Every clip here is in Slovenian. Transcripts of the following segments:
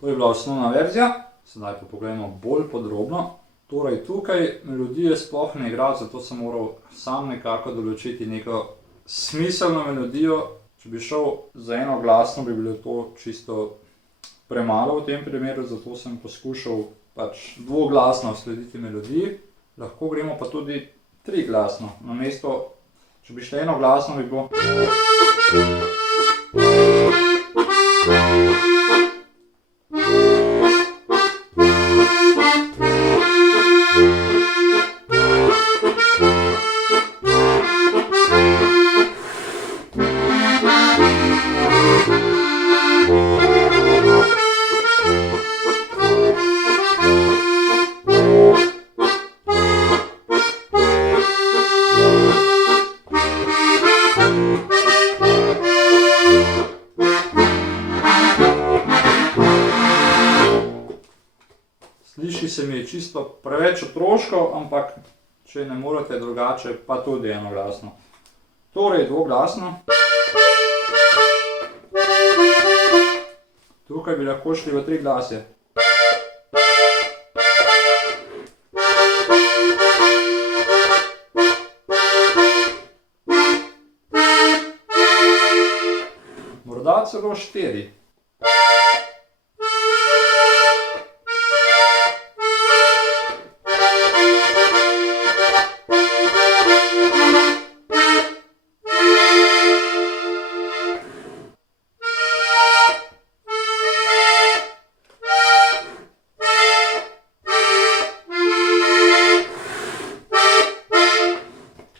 To je bila osnovna verzija, sedaj pa pogledamo bolj podrobno. Torej tukaj melodije sploh ne igra, zato sem moral sam nekako določiti neko smiselno melodijo. Če bi šel za enoglasno, bi bilo to čisto premalo v tem primeru, zato sem poskušal pač dvoglasno slediti melodiji. Lahko gremo pa tudi triglasno. Namesto, če bi šli enoglasno, bi bilo Sliši se mi čisto preveč otroško, ampak če ne morete drugače, pa tudi enoglasno. Torej dvoglasno. Tukaj bi lahko šli v triglasje. Morda celo 4.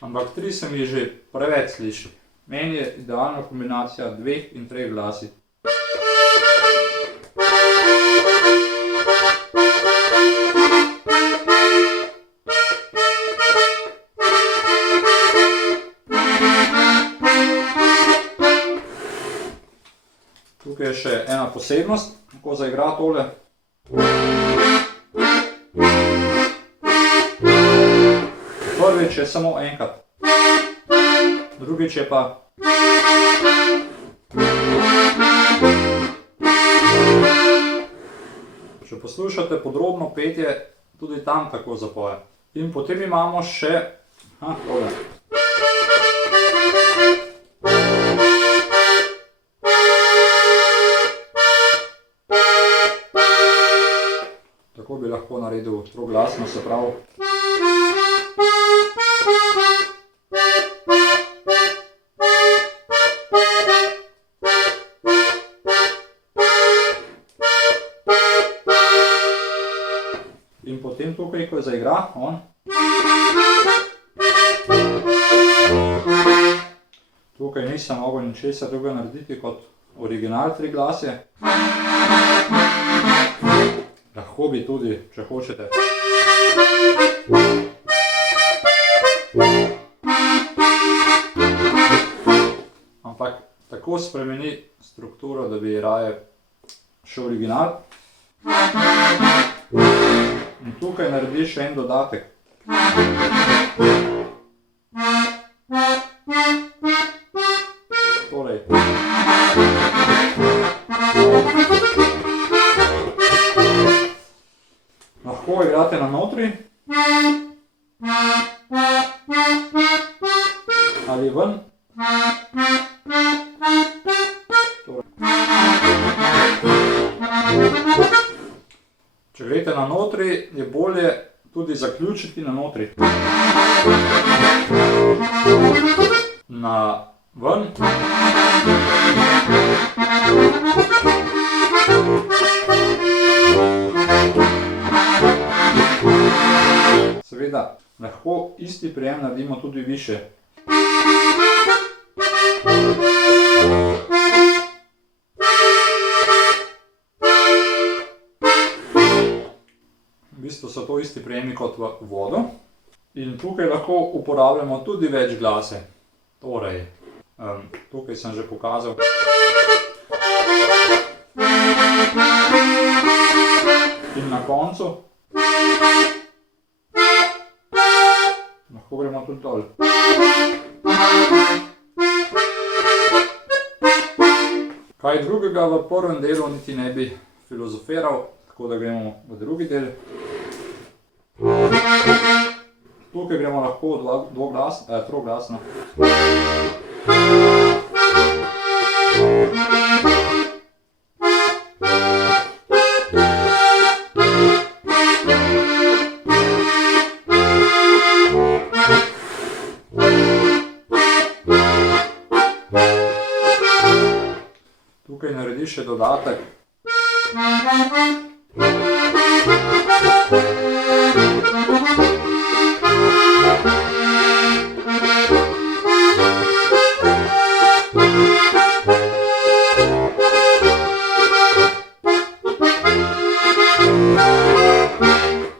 Ampak 3 se mi že preveč sliši. Meni je idealna kombinacija 2 in 3 glasi. Tukaj je še ena posebnost, kako zaigra tole. Prvič je samo enkrat, drugič je pa. Če poslušate podrobno petje, tudi tam tako zapoje. In potem imamo še tole. Tako bi lahko naredil troglasno, se pravi. In potem tukaj, ko zaigra on, tukaj nisem mogel ničesar drugega narediti kot original triglasje. Lahko bi tudi, če hočete. Ampak tako spremeni strukturo, da bi raje šel original. In tukaj naredi še en dodatek. Torej. Lahko igrate na notri. Ali ven. Če greste na notri, je bolje tudi tudi zaključiti na notri. Na ven. Seveda, lahko isti prijem naredimo tudi više. V bistvu so to isti prijemi kot v uvodu. In tukaj lahko uporabljamo tudi več glase. Torej, tukaj sem že pokazal. In na koncu lahko gremo tudi dol. Kaj drugega v prvem delu niti ne bi filozofiral, tako da gremo v drugi del. Tukaj gremo lahko troglasno. Tukaj narediš še dodatek.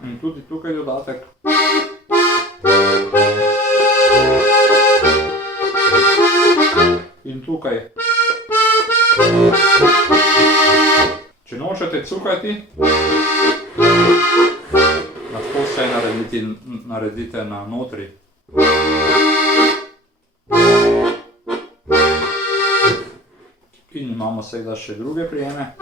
In tudi tukaj dodatek. In tukaj. Če nočete cukati, lahko vse naredite na notri. In imamo seveda še druge prijeme.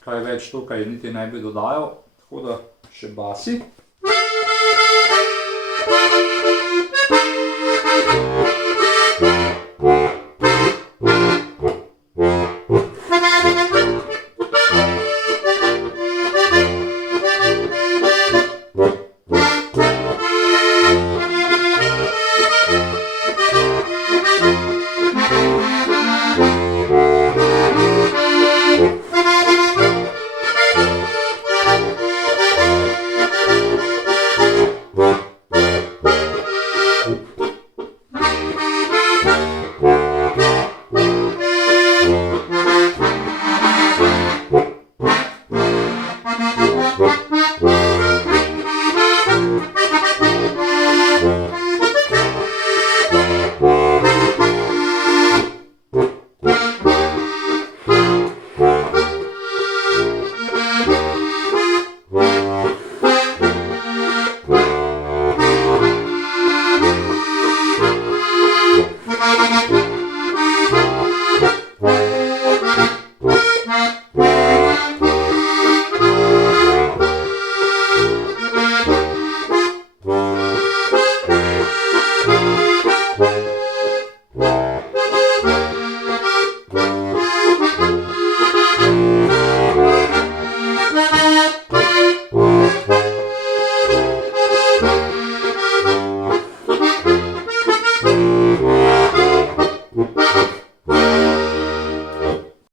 Kaj več tukaj niti ne bi dodajal, tako da še basi.